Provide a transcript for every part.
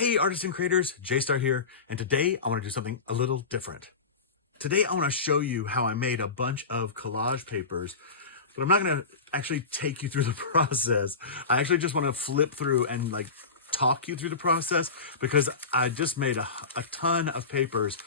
Hey artists and creators, J-Star here, and today I want to do something a little different. Today I want to show you how I made a bunch of collage papers, but I'm not going to actually take you through the process. I actually just want to flip through and talk you through the process because I just made a ton of papers.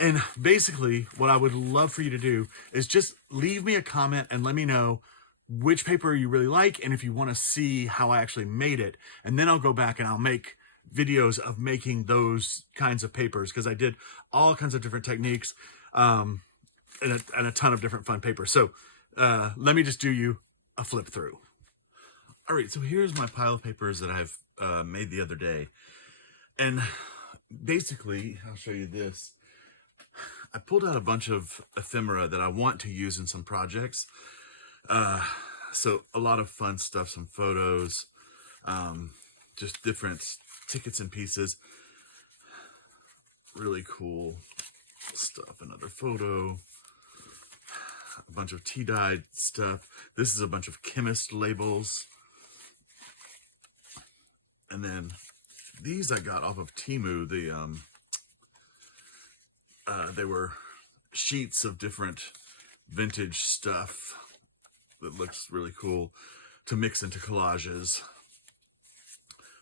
And basically what I would love for you to do is just leave me a comment and let me know which paper you really like and if you want to see how I actually made it. And then I'll go back and I'll make videos of making those kinds of papers because I did all kinds of different techniques and a ton of different fun papers. So let me just do you a flip through. All right, so here's my pile of papers that I've made the other day. And basically, I'll show you this. I pulled out a bunch of ephemera that I want to use in some projects. So a lot of fun stuff, some photos, just different tickets and pieces. Really cool stuff. Another photo. A bunch of tea-dyed stuff. This is a bunch of chemist labels. And then these I got off of Temu. They were sheets of different vintage stuff that looks really cool to mix into collages.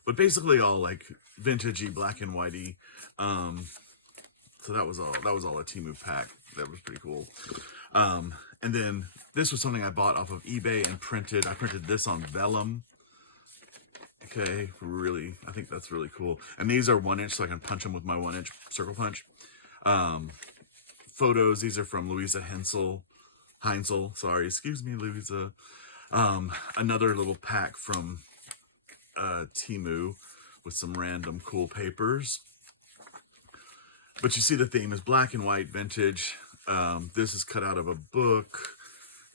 But basically all like vintagey, black and whitey. So that was all a Temu pack. That was pretty cool. And then this was something I bought off of eBay and printed. I printed this on vellum. Okay, really, I think that's really cool. And these are 1 inch, so I can punch them with my 1 inch circle punch. Photos, these are from Louisa Heinzel, sorry, excuse me, Louisa. Another little pack from Temu with some random cool papers. But you see the theme is black and white vintage. This is cut out of a book.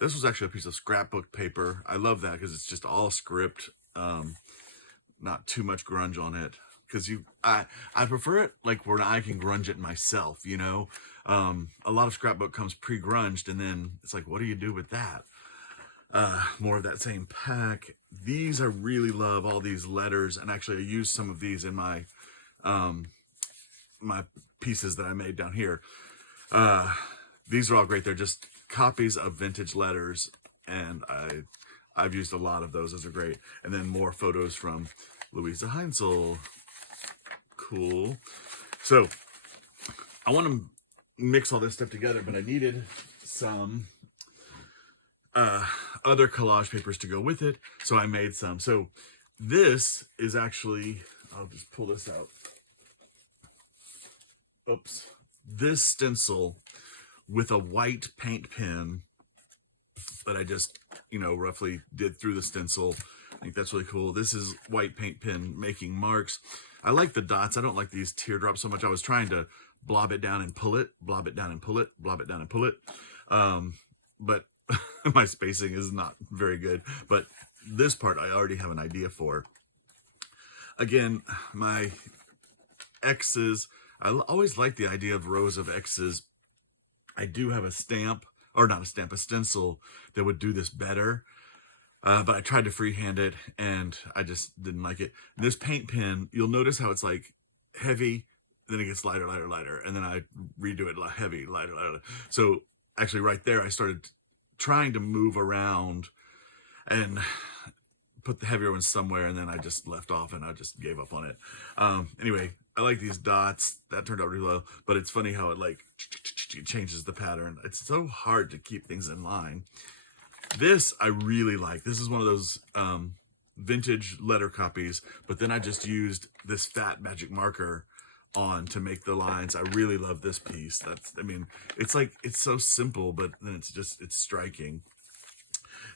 This was actually a piece of scrapbook paper. I love that because it's just all script. Not too much grunge on it. Because I prefer it like where I can grunge it myself, you know? A lot of scrapbook comes pre-grunged and then it's like, what do you do with that? More of that same pack. These I really love, all these letters, and actually I used some of these in my my pieces that I made down here. These are all great. They're just copies of vintage letters, and I've used a lot of those. Those are great. And then more photos from Louisa Heinzel. Cool. So I want to mix all this stuff together, but I needed some other collage papers to go with it, so I made some. So this is actually, I'll just pull this out. Oops. This stencil with a white paint pen that I just, roughly did through the stencil. I think that's really cool. This is white paint pen making marks. I like the dots. I don't like these teardrops so much. I was trying to blob it down and pull it, blob it down and pull it, blob it down and pull it. But my spacing is not very good. But this part I already have an idea for. Again, my X's, I always like the idea of rows of X's. I do have a stamp, or not a stamp, a stencil that would do this better. But I tried to freehand it and I just didn't like it. This paint pen, you'll notice how it's like heavy, then it gets lighter, lighter, lighter. And then I redo it heavy, lighter, lighter. So actually right there, I started trying to move around and put the heavier ones somewhere, and then I just left off and I just gave up on it. Anyway, I like these dots. That turned out really well, but it's funny how it changes the pattern. It's so hard to keep things in line. This I really like. This is one of those vintage letter copies, but then I just used this fat magic marker on to make the lines. I really love this piece. It's so simple, but then it's striking.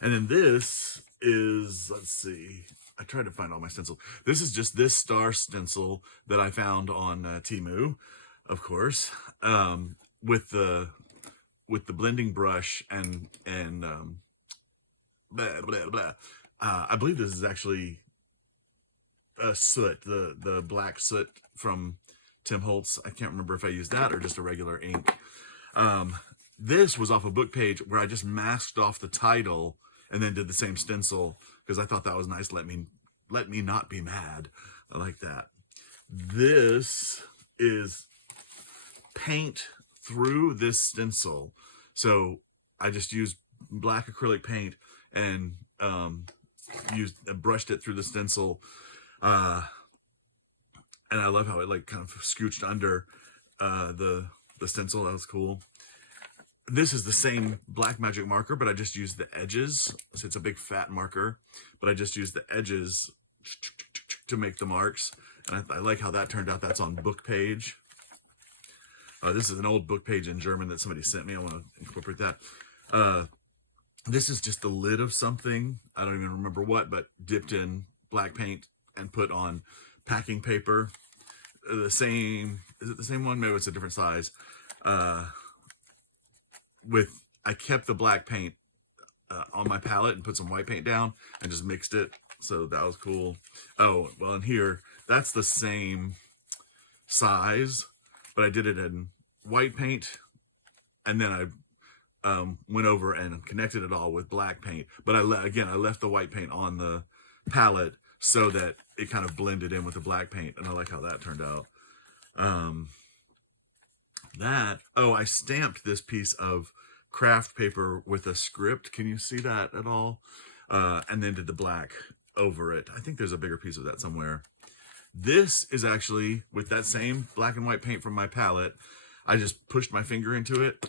And then this is, let's see, I tried to find all my stencils. This is just this star stencil that I found on Temu, of course, with the blending brush and blah, blah, blah. I believe this is actually soot, the black soot from Tim Holtz. I can't remember if I used that or just a regular ink. This was off a book page where I just masked off the title and then did the same stencil because I thought that was nice. Let me not be mad. I like that. This is paint through this stencil. So I just used black acrylic paint and brushed it through the stencil. And I love how it like kind of scooched under the stencil. That was cool. This is the same black magic marker, but I just used the edges. So it's a big fat marker, but I just used the edges to make the marks. And I like how that turned out. That's on book page. This is an old book page in German that somebody sent me. I want to incorporate that. This is just the lid of something. I don't even remember what, but dipped in black paint and put on packing paper. The same, is it the same one? Maybe it's a different size. I kept the black paint on my palette and put some white paint down and just mixed it. So that was cool. Oh, well, in here, that's the same size, but I did it in white paint, and then I went over and connected it all with black paint. But I left the white paint on the palette so that it kind of blended in with the black paint, and I like how that turned out. I stamped this piece of craft paper with a script. Can you see that at all? And then did the black over it. I think there's a bigger piece of that somewhere. This is actually with that same black and white paint from my palette. I just pushed my finger into it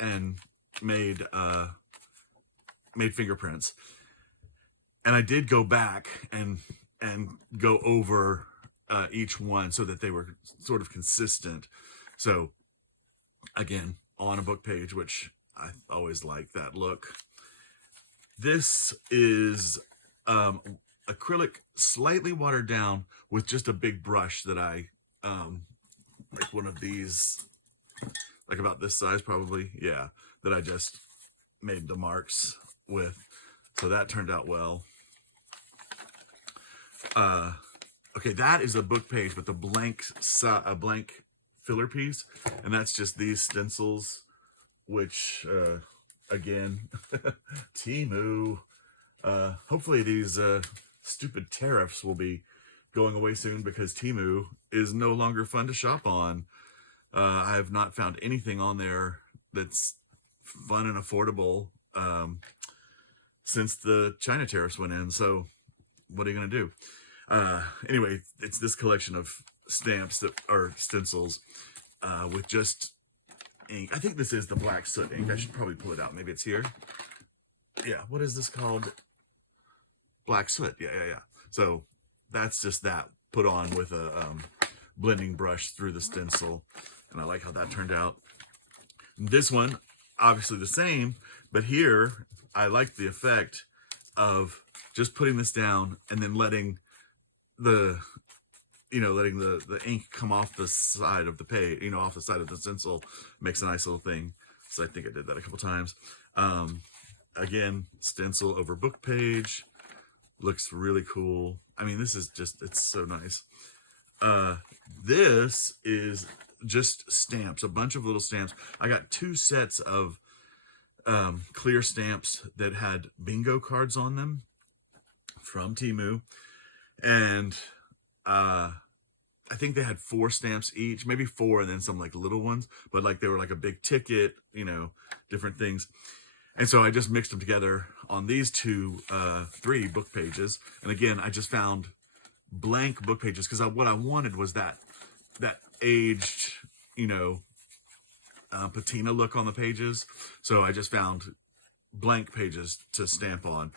and made fingerprints. And I did go back and go over each one so that they were sort of consistent. So again, on a book page, which I always like that look. This is acrylic slightly watered down with just a big brush that I like one of these, like about this size probably, yeah, that I just made the marks with. So that turned out well. Okay, that is a book page with a blank filler piece, and that's just these stencils, which again, Temu. Hopefully these stupid tariffs will be going away soon, because Temu is no longer fun to shop on. I have not found anything on there that's fun and affordable since the China tariffs went in. So what are you going to do? Anyway, it's this collection of stamps that are stencils with just ink. I think this is the black soot ink. I should probably pull it out. Maybe it's here. Yeah, what is this called? Black soot. Yeah. So that's just that put on with a blending brush through the stencil. And I like how that turned out. This one, obviously the same, but here I like the effect of just putting this down and then letting the ink come off the side of the page, off the side of the stencil. Makes a nice little thing. So I think I did that a couple times. Again, stencil over book page. Looks really cool. I mean, this is just, it's so nice. This is just stamps, a bunch of little stamps. I got 2 sets of clear stamps that had bingo cards on them from Temu. And I think they had 4 stamps each, maybe 4 and then some like little ones, but like they were like a big ticket, different things. And so I just mixed them together on these 3 book pages. And again, I just found blank book pages because what I wanted was that aged, patina look on the pages. So I just found blank pages to stamp on.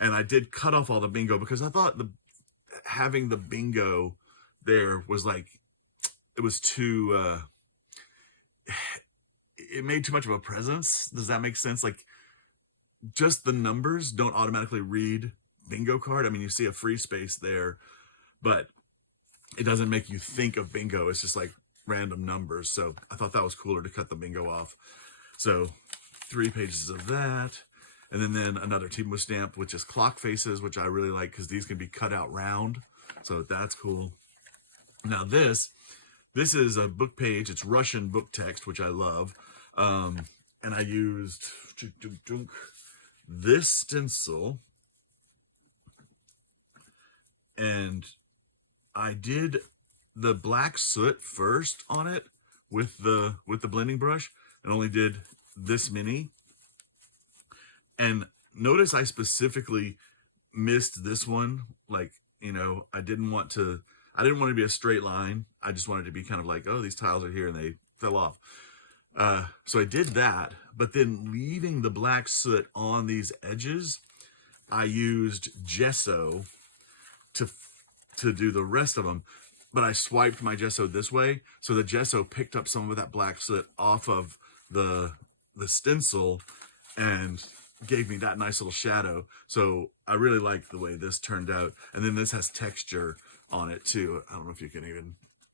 And I did cut off all the bingo because I thought having the bingo there was like, it was too, it made too much of a presence. Does that make sense? Like, just the numbers don't automatically read bingo card. I mean, you see a free space there, but it doesn't make you think of bingo. It's just like random numbers. So I thought that was cooler to cut the bingo off. So 3 pages of that. And then another Temu stamp, which is clock faces, which I really like because these can be cut out round. So that's cool. Now this is a book page. It's Russian book text, which I love. And I used this stencil, and I did the black soot first on it with the blending brush, and only did this many. And notice I specifically missed this one. Like, you know, I didn't want to be a straight line. I just wanted to be kind of like, oh, these tiles are here and they fell off. So I did that, but then leaving the black soot on these edges, I used gesso to do the rest of them. But I swiped my gesso this way, so the gesso picked up some of that black soot off of the stencil and gave me that nice little shadow. So I really like the way this turned out. And then this has texture on it too. I don't know if you can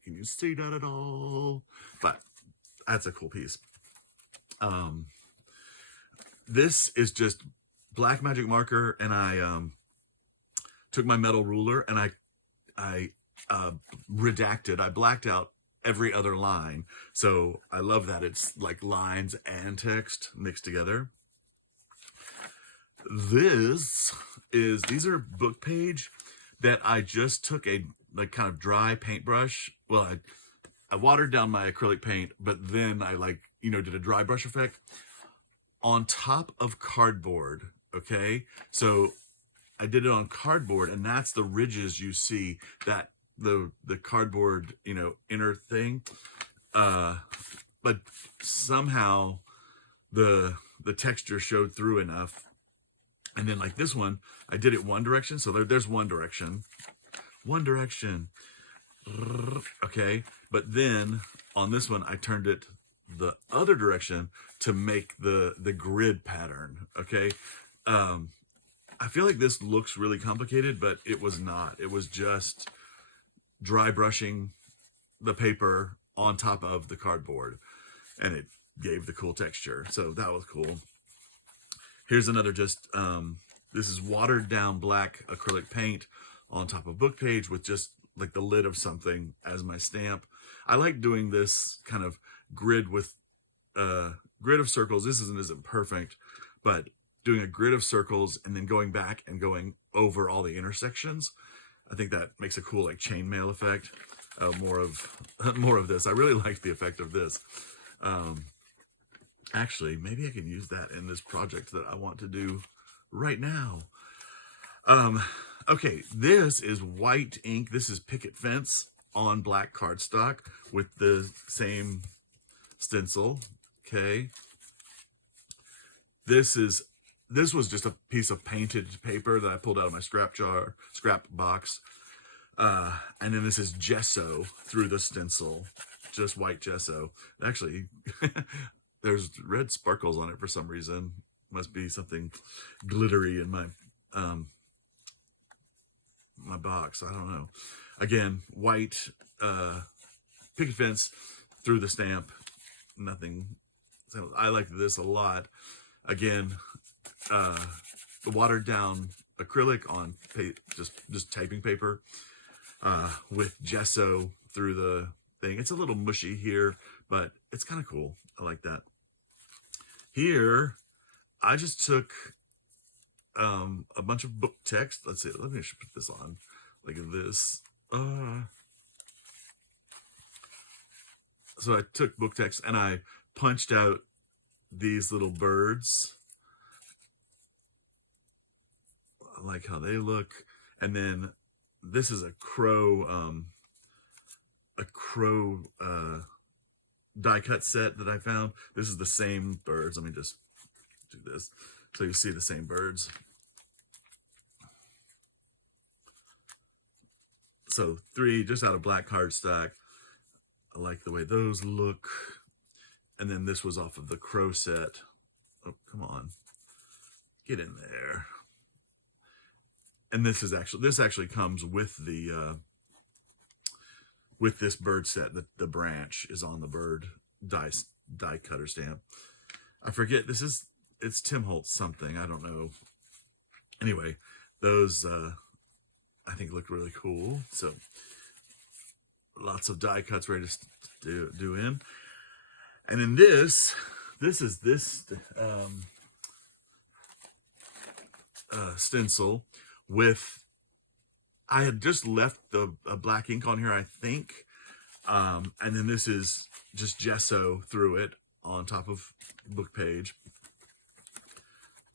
you see that at all? But that's a cool piece. This is just black magic marker, and I took my metal ruler and I redacted. I blacked out every other line. So I love that it's like lines and text mixed together. These are book page that I just took a like kind of dry paintbrush. Well, I watered down my acrylic paint, but then I did a dry brush effect on top of cardboard. Okay, so I did it on cardboard, and that's the ridges you see, that the cardboard, inner thing. But somehow the texture showed through enough. And then like this one, I did it one direction. So there's one direction. Okay. But then on this one, I turned it the other direction to make the grid pattern. Okay. I feel like this looks really complicated, but it was not. It was just dry brushing the paper on top of the cardboard, and it gave the cool texture. So that was cool. Here's another this is watered down black acrylic paint on top of book page with just like the lid of something as my stamp. I like doing this kind of grid with grid of circles. This isn't perfect, but doing a grid of circles and then going back and going over all the intersections. I think that makes a cool like chainmail effect. More of this. I really like the effect of this. Actually, maybe I can use that in this project that I want to do right now. Okay, this is white ink. This is picket fence on black cardstock with the same stencil. Okay. This was just a piece of painted paper that I pulled out of my scrap box. And then this is gesso through the stencil, just white gesso. Actually, there's red sparkles on it for some reason. Must be something glittery in my my box. I don't know. Again, white picket fence through the stamp. Nothing. So I like this a lot. Again, the watered down acrylic on just typing paper with gesso through the thing. It's a little mushy here, but it's kind of cool. I like that. Here, I just took a bunch of book text. Let's see. Let me just put this on. Look at this. So I took book text and I punched out these little birds. I like how they look. And then this is a crow die cut set that I found. This is the same birds. Let me just do this so you see the same birds. So 3 just out of black cardstock. I like the way those look. And then this was off of the crow set. Oh, come on. Get in there. And this actually comes with the with this bird set. The branch is on the bird die cutter stamp. I forget, it's Tim Holtz something, I don't know. Anyway, those I think look really cool. So lots of die cuts ready to do in. And then this is stencil with, I had just left the black ink on here, I think, And then this is just gesso through it on top of book page.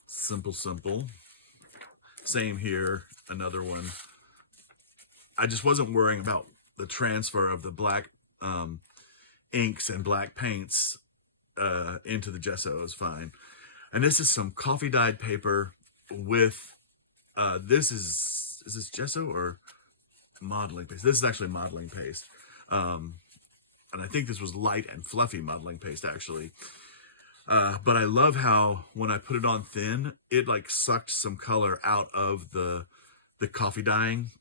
Simple, simple. Same here, another one. I just wasn't worrying about the transfer of the black inks and black paints into the gesso. It was fine. And this is some coffee dyed paper with, this is this gesso or modeling paste? This is actually modeling paste. And I think this was light and fluffy modeling paste actually. But I love how when I put it on thin, it like sucked some color out of the coffee dyeing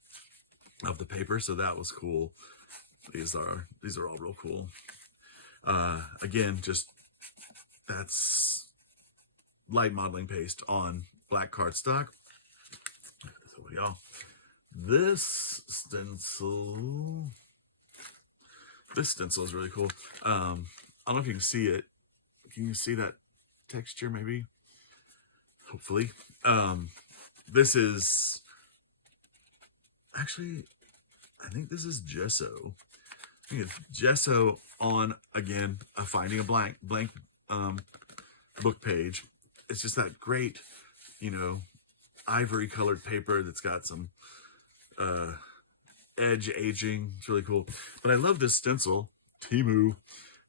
of the paper. So that was cool. These are all real cool. Again, just that's light modeling paste on black cardstock. So y'all, this stencil is really cool. I don't know if you can see it. Can you see that texture maybe? Hopefully. This is actually, I think this is gesso. I think it's gesso on, again, finding a blank book page. It's just that great, you know, ivory colored paper that's got some edge aging. It's really cool. But I love this stencil, Timu,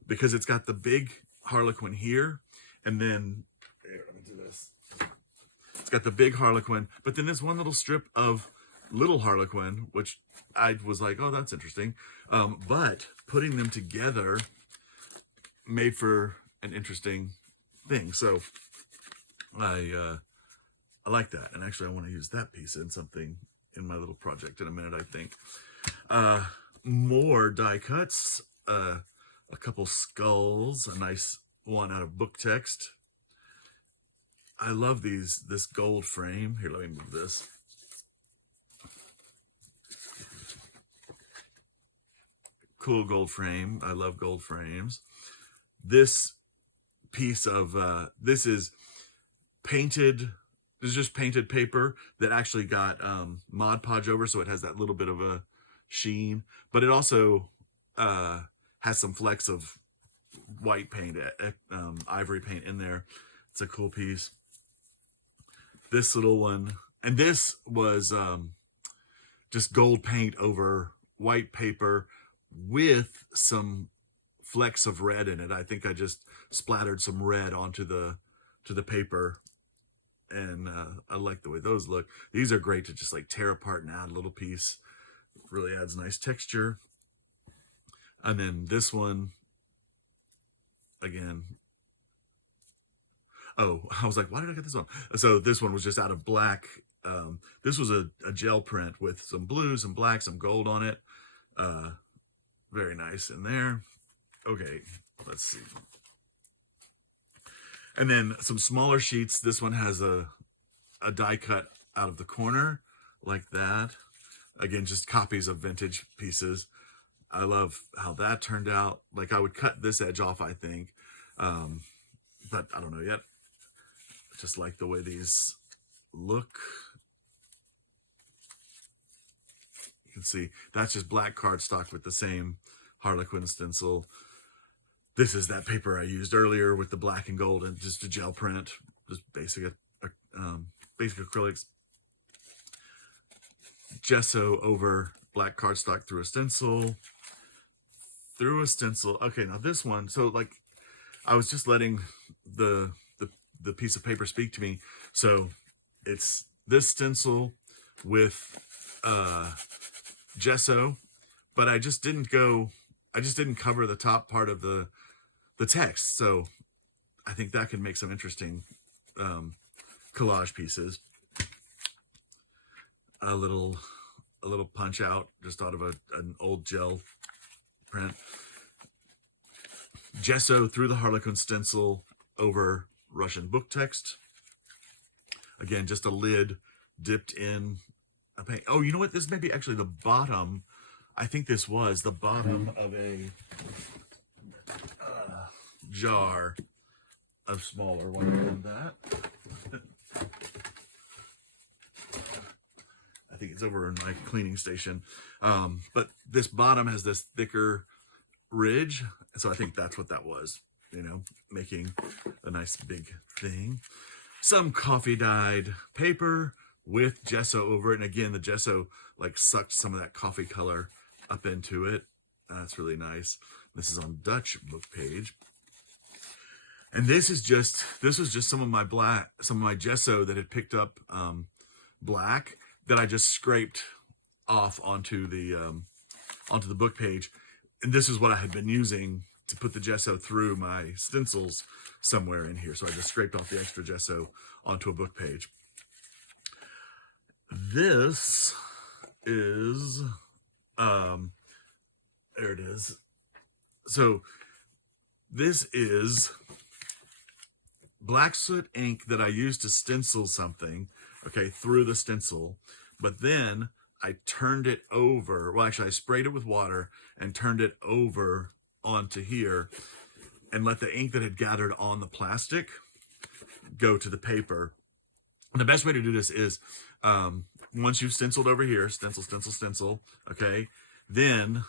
because it's got the big Harlequin here, and then here, let me do this. It's got the big Harlequin, but then there's one little strip of little Harlequin, which I was like, oh, that's interesting. But putting them together made for an interesting thing. So I like that. And actually I want to use that piece in something in my little project in a minute, I think. More die cuts, a couple skulls, a nice one out of book text. I love this gold frame. Here, let me move this. Cool gold frame. I love gold frames. This piece of, this is painted, this is just painted paper that actually got Mod Podge over, so it has that little bit of a sheen, but it also has some flecks of white paint, ivory paint in there. It's a cool piece. This little one, and this was just gold paint over white paper with some flecks of red in it. I think I just splattered some red onto the paper, and I like the way those look. These are great to just like tear apart and add a little piece. Really adds nice texture. And then this one, again, oh, I was like, why did I get this one? So this one was just out of black. This was a gel print with some blues, some black, some gold on it. Very nice in there. Okay, let's see. And then some smaller sheets. This one has a die cut out of the corner like that. Again, just copies of vintage pieces. I love how that turned out. Like I would cut this edge off, I think. But I don't know yet. Just like the way these look. You can see that's just black cardstock with the same Harlequin stencil. This is that paper I used earlier with the black and gold and just a gel print, just basic acrylics. Gesso over black cardstock through a stencil. Okay, now this one, so like I was just letting the piece of paper speak to me. So it's this stencil with gesso, but I just didn't cover the top part of the text. So I think that could make some interesting collage pieces. A little punch out just out of an old gel print. Gesso through the Harlequin stencil over Russian book text. Again, just a lid dipped in a paint. Oh, you know what? This may be actually the bottom. I think this was the bottom of a jar of smaller one than that. I think it's over in my cleaning station. But this bottom has this thicker ridge. So I think that's what that was, you know, making a nice big thing. Some coffee dyed paper with gesso over it. And again, the gesso like sucked some of that coffee color up into it. That's really nice. This is on Dutch book page. And this was just some of my gesso that had picked up black that I just scraped off onto the book page. And this is what I had been using to put the gesso through my stencils somewhere in here. So I just scraped off the extra gesso onto a book page. This is, there it is. So this is black soot ink that I used to stencil something, okay, through the stencil. But then I turned it over. Well, actually, I sprayed it with water and turned it over onto here and let the ink that had gathered on the plastic go to the paper. And the best way to do this is once you've stenciled over here, stencil, stencil, stencil, okay, then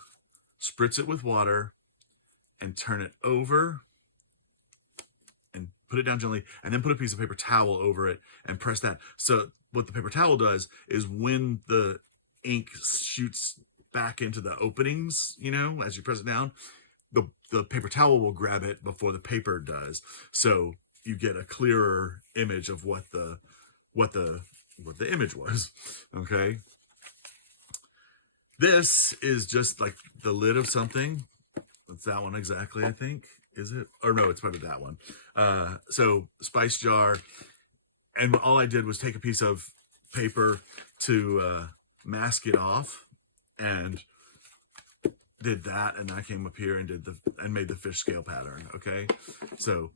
spritz it with water and turn it over and put it down gently, and then put a piece of paper towel over it and press that. So what the paper towel does is when the ink shoots back into the openings, you know, as you press it down, the paper towel will grab it before the paper does. So you get a clearer image of what the image was. Okay. This is just like the lid of something. It's that one exactly, I think. Is it? Or no, it's probably that one. So spice jar. And all I did was take a piece of paper to mask it off, and did that. And I came up here and made the fish scale pattern. Okay. So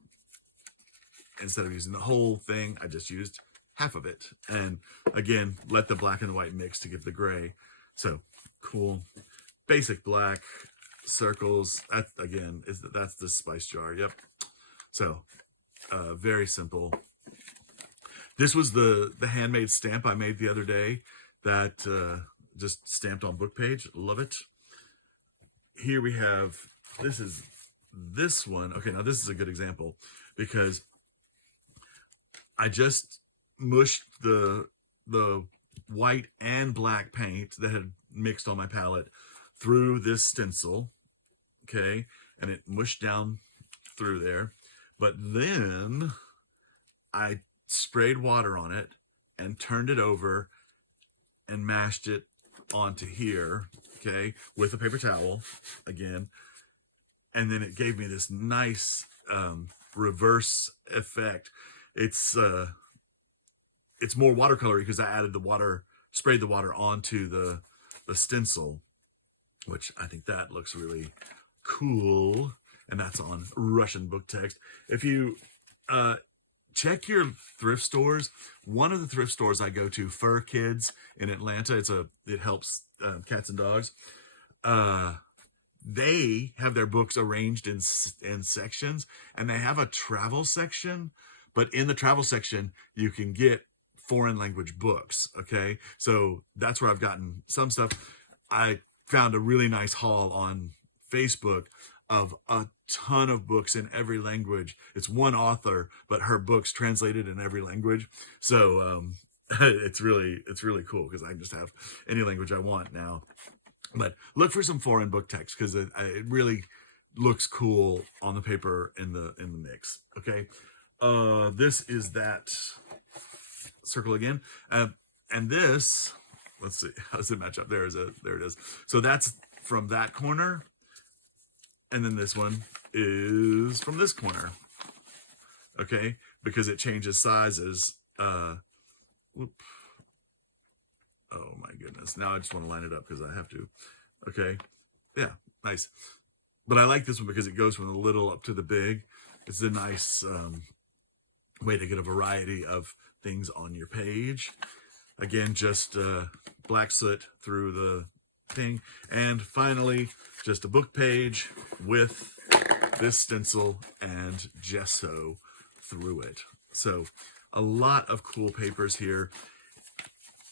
instead of using the whole thing, I just used half of it. And again, let the black and the white mix to give the gray. So cool. Basic black circles. That again that's the spice jar. Yep. So very simple. This was the handmade stamp I made the other day that just stamped on book page. Love it. Here we have, this one. Okay, now this is a good example because I just mushed the white and black paint that had mixed on my palette through this stencil, okay, and it mushed down through there. But then I sprayed water on it and turned it over and mashed it onto here, okay, with a paper towel again. And then it gave me this nice reverse effect. It's more watercolory because I added the water, sprayed the water onto the stencil, which I think that looks really cool. And that's on Russian book text. If you check your thrift stores, one of the thrift stores I go to, Fur Kids in Atlanta, it helps cats and dogs. They have their books arranged in sections, and they have a travel section. But in the travel section, you can get foreign language books. Okay, so that's where I've gotten some stuff. I found a really nice haul on Facebook of a ton of books in every language. It's one author, but her books translated in every language. So it's really cool because I can just have any language I want now. But look for some foreign book text because it really looks cool on the paper in the mix. Okay, this is that circle again, and this. Let's see, how does it match up? There it is. So that's from that corner, and then this one is from this corner. Okay, because it changes sizes. Whoop. Oh my goodness. Now I just want to line it up because I have to. Okay. Yeah, nice. But I like this one because it goes from the little up to the big. It's a nice way to get a variety of things on your page. Again, just black soot through the thing. And finally, just a book page with this stencil and gesso through it. So a lot of cool papers here.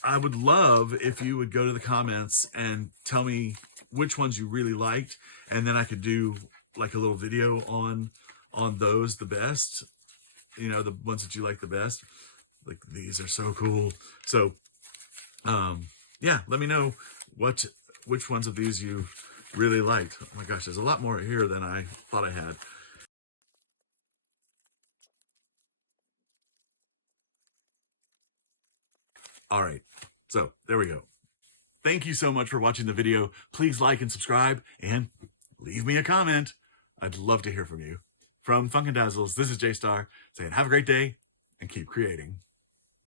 I would love if you would go to the comments and tell me which ones you really liked, and then I could do like a little video on those, the best, you know, the ones that you like the best. Like these are so cool. So yeah, let me know which ones of these you really liked. Oh my gosh, there's a lot more here than I thought I had. All right, so there we go. Thank you so much for watching the video. Please like and subscribe and leave me a comment. I'd love to hear from you. From Funkin' Dazzles, this is J-Star saying have a great day and keep creating.